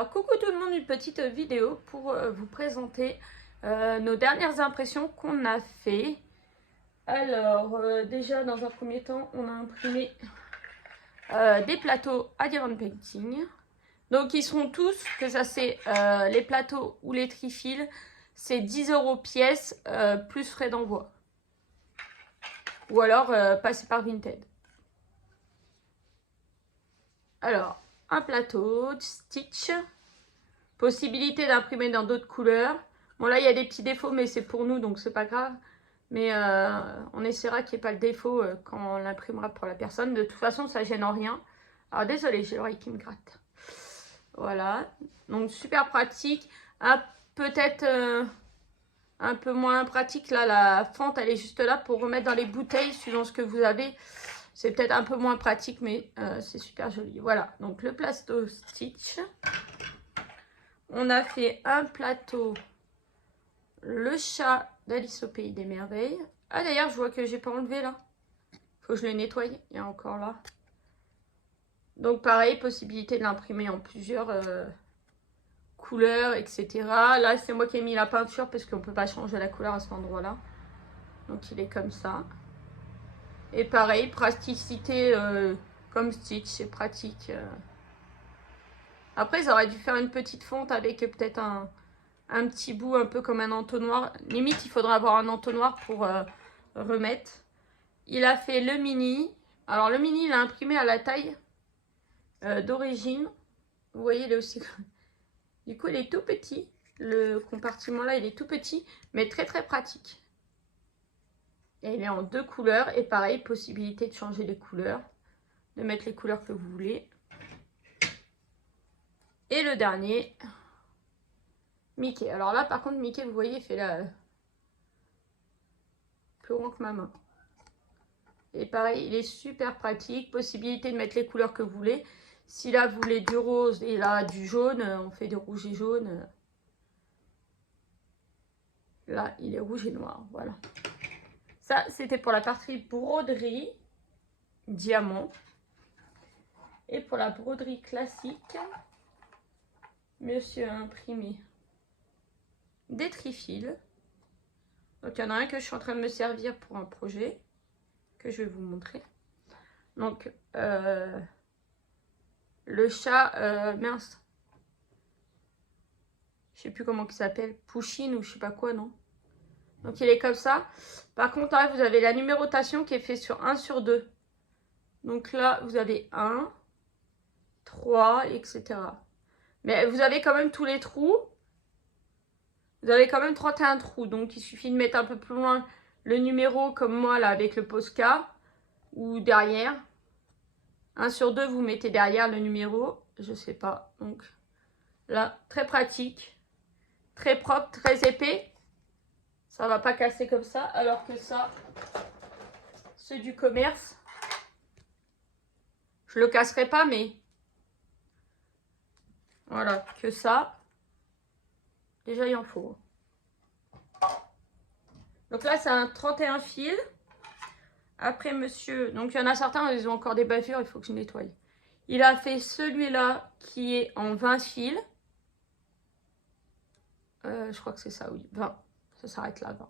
Alors, coucou tout le monde, une petite vidéo pour vous présenter nos dernières impressions qu'on a fait. Alors, déjà dans un premier temps, on a imprimé des plateaux à Diamond Painting. Donc ils seront tous, que ça c'est les plateaux ou les trifils, c'est 10 € pièce plus frais d'envoi. Ou alors passer par Vinted. Alors, un plateau, Stitch. Possibilité d'imprimer dans d'autres couleurs. Bon là il y a des petits défauts mais c'est pour nous donc c'est pas grave. Mais on essaiera qu'il n'y ait pas le défaut quand on l'imprimera pour la personne. De toute façon ça gêne en rien. Alors désolé, j'ai l'oreille qui me gratte. Voilà. Donc super pratique. Peut-être un peu moins pratique. Là la fente elle est juste là pour remettre dans les bouteilles suivant ce que vous avez. C'est peut-être un peu moins pratique mais c'est super joli. Voilà. Donc le plateau Stitch. On a fait un plateau, le chat d'Alice au Pays des Merveilles. Ah d'ailleurs, je vois que j'ai pas enlevé là. Faut que je le nettoie, il y a encore là. Donc pareil, possibilité de l'imprimer en plusieurs couleurs, etc. Là, c'est moi qui ai mis la peinture parce qu'on peut pas changer la couleur à cet endroit-là. Donc il est comme ça. Et pareil, praticité comme Stitch, c'est pratique. Après, ils auraient dû faire une petite fonte avec peut-être un petit bout un peu comme un entonnoir. Limite, il faudra avoir un entonnoir pour remettre. Il a fait le mini. Alors, le mini, il a imprimé à la taille d'origine. Vous voyez, il est aussi... Du coup, il est tout petit. Le compartiment là, il est tout petit, mais très très pratique. Et il est en 2 couleurs. Et pareil, possibilité de changer les couleurs. De mettre les couleurs que vous voulez. Et le dernier... Mickey. Alors là, par contre, Mickey, vous voyez, il fait là plus grand que ma main. Et pareil, il est super pratique. Possibilité de mettre les couleurs que vous voulez. Si là, vous voulez du rose et là, du jaune, on fait du rouge et jaune. Là, il est rouge et noir. Voilà. Ça, c'était pour la partie broderie diamant. Et pour la broderie classique, monsieur a imprimé des trifils. Donc, il y en a un que je suis en train de me servir pour un projet que je vais vous montrer. Donc, le chat, mince. Je sais plus comment il s'appelle. Pouchine ou je sais pas quoi, non? Donc, il est comme ça. Par contre, là, vous avez la numérotation qui est faite sur 1 sur 2. Donc là, vous avez 1, 3, etc. Mais vous avez quand même tous les trous. Vous avez quand même 31 trous. Donc, il suffit de mettre un peu plus loin le numéro, comme moi, là, avec le Posca. Ou derrière. 1 sur 2, vous mettez derrière le numéro. Je sais pas. Donc, là, très pratique. Très propre, très épais. Ça va pas casser comme ça. Alors que ça, ceux du commerce, je le casserai pas, mais voilà, que ça. Déjà, il en faut. Donc là, c'est un 31 fils. Après, monsieur... Donc, il y en a certains, ils ont encore des bavures, il faut que je nettoie. Il a fait celui-là qui est en 20 fils. Je crois que c'est ça, oui. 20. Ça s'arrête là, 20.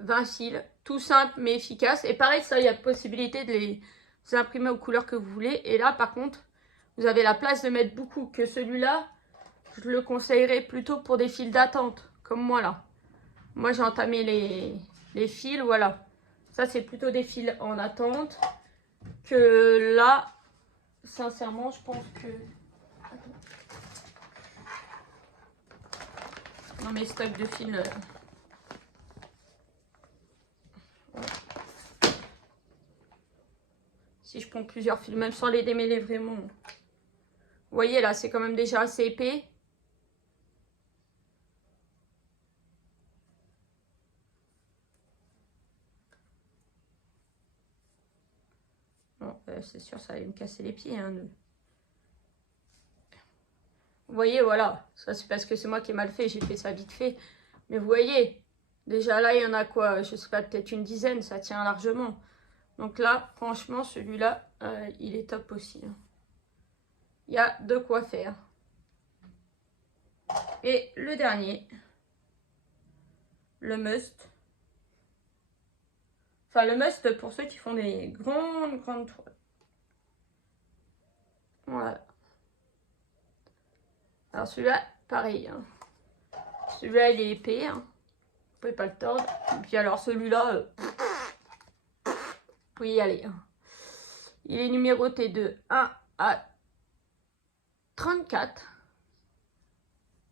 20 fils. Tout simple, mais efficace. Et pareil, ça, il y a possibilité de les imprimer aux couleurs que vous voulez. Et là, par contre, vous avez la place de mettre beaucoup. Que celui-là, je le conseillerais plutôt pour des fils d'attente, comme moi, là. Moi, j'ai entamé les fils, voilà. Ça, c'est plutôt des fils en attente. Que là, sincèrement, je pense que... Dans mes stocks de fils... Si je prends plusieurs fils, même sans les démêler vraiment. Vous voyez, là, c'est quand même déjà assez épais. Bon, c'est sûr, ça allait me casser les pieds, hein. Vous voyez, voilà. Ça, c'est parce que c'est moi qui ai mal fait. J'ai fait ça vite fait. Mais vous voyez, déjà là, il y en a quoi? Je sais pas, peut-être une dizaine. Ça tient largement. Donc là, franchement, celui-là, il est top aussi, hein. il y a de quoi faire. Et le dernier, le must. Enfin, le must pour ceux qui font des grandes toiles. Voilà. Alors celui-là, pareil. Hein. Celui-là, il est épais. Hein. Vous pouvez pas le tordre. Et puis alors celui-là, vous pouvez y aller. Hein. Il est numéroté de 1 à 34.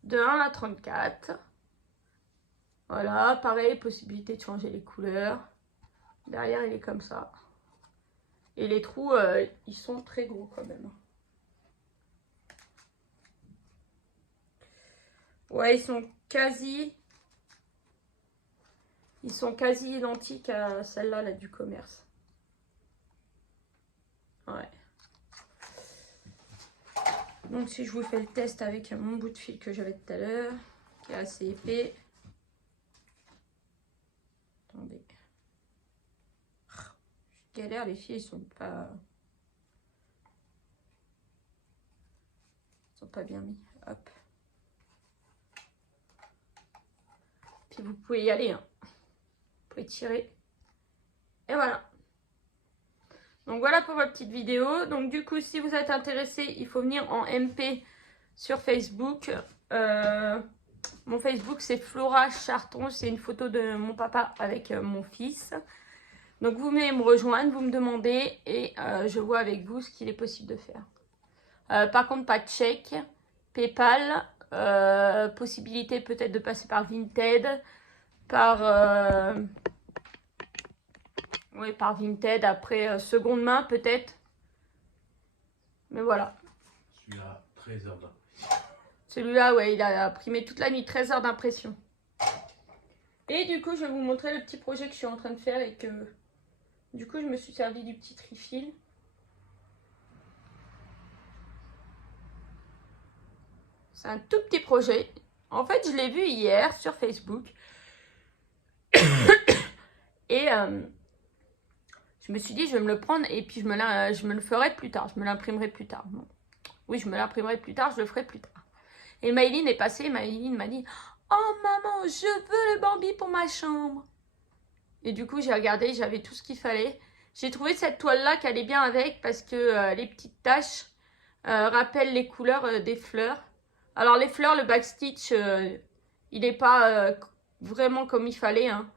De 1 à 34. Voilà, pareil, possibilité de changer les couleurs. Derrière, il est comme ça. Et les trous, ils sont très gros quand même. Ouais, ils sont quasi identiques à celle-là là, du commerce. Ouais. Donc si je vous fais le test avec mon bout de fil que j'avais tout à l'heure, qui est assez épais. Attendez. Je galère, les filles, ils sont pas bien mis. Hop. Puis vous pouvez y aller. Hein. Vous pouvez tirer. Et voilà. Donc voilà pour votre petite vidéo. Donc du coup, si vous êtes intéressé, il faut venir en MP sur Facebook. Mon Facebook, c'est Flora Charton. C'est une photo de mon papa avec mon fils. Donc vous venez me rejoindre, vous me demandez et je vois avec vous ce qu'il est possible de faire. Par contre, pas de chèque, PayPal, possibilité peut-être de passer par Vinted, par Vinted, après seconde main peut-être. Mais voilà. Celui-là, 13 heures d'impression. Celui-là, ouais, il a imprimé toute la nuit, 13 heures d'impression. Et du coup, je vais vous montrer le petit projet que je suis en train de faire et que... Du coup, je me suis servi du petit trifil. C'est un tout petit projet. En fait, je l'ai vu hier sur Facebook. Et je me suis dit, je vais me le prendre et puis je me le ferai plus tard. Je me l'imprimerai plus tard. Bon. Oui, je me l'imprimerai plus tard, je le ferai plus tard. Et Maëline est passée. Maëline m'a dit, oh maman, je veux le Bambi pour ma chambre. Et du coup, j'ai regardé, j'avais tout ce qu'il fallait. J'ai trouvé cette toile-là qui allait bien avec parce que les petites taches rappellent les couleurs des fleurs. Alors, les fleurs, le backstitch, il n'est pas vraiment comme il fallait. Hein.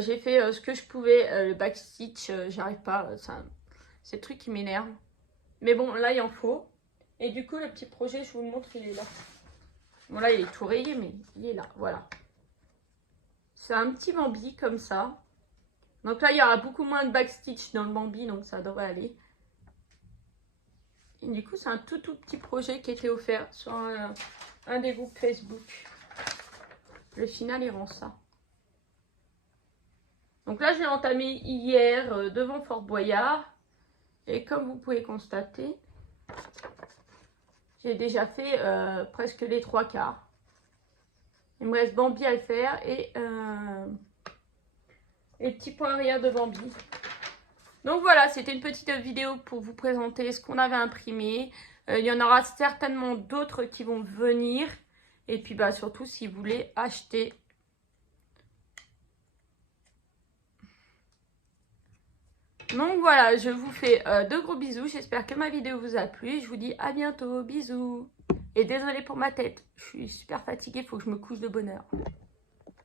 J'ai fait ce que je pouvais. Le backstitch, j'arrive pas. C'est le truc qui m'énerve. Mais bon, là, il en faut. Et du coup, le petit projet, je vous le montre, il est là. Bon, là, il est tout rayé, mais il est là. Voilà. C'est un petit Bambi comme ça. Donc là, il y aura beaucoup moins de backstitch dans le Bambi, donc ça devrait aller. Et du coup, c'est un tout petit projet qui a été offert sur un des groupes Facebook. Le final, il rend ça. Donc là, j'ai entamé hier devant Fort Boyard. Et comme vous pouvez constater, j'ai déjà fait presque les 3/4. Il me reste Bambi à faire et petit point arrière de Bambi. Donc voilà, c'était une petite vidéo pour vous présenter ce qu'on avait imprimé. Il y en aura certainement d'autres qui vont venir. Et puis bah surtout si vous voulez acheter. Donc voilà, je vous fais de gros bisous. J'espère que ma vidéo vous a plu. Je vous dis à bientôt. Bisous. Et désolée pour ma tête. Je suis super fatiguée, il faut que je me couche de bonne heure.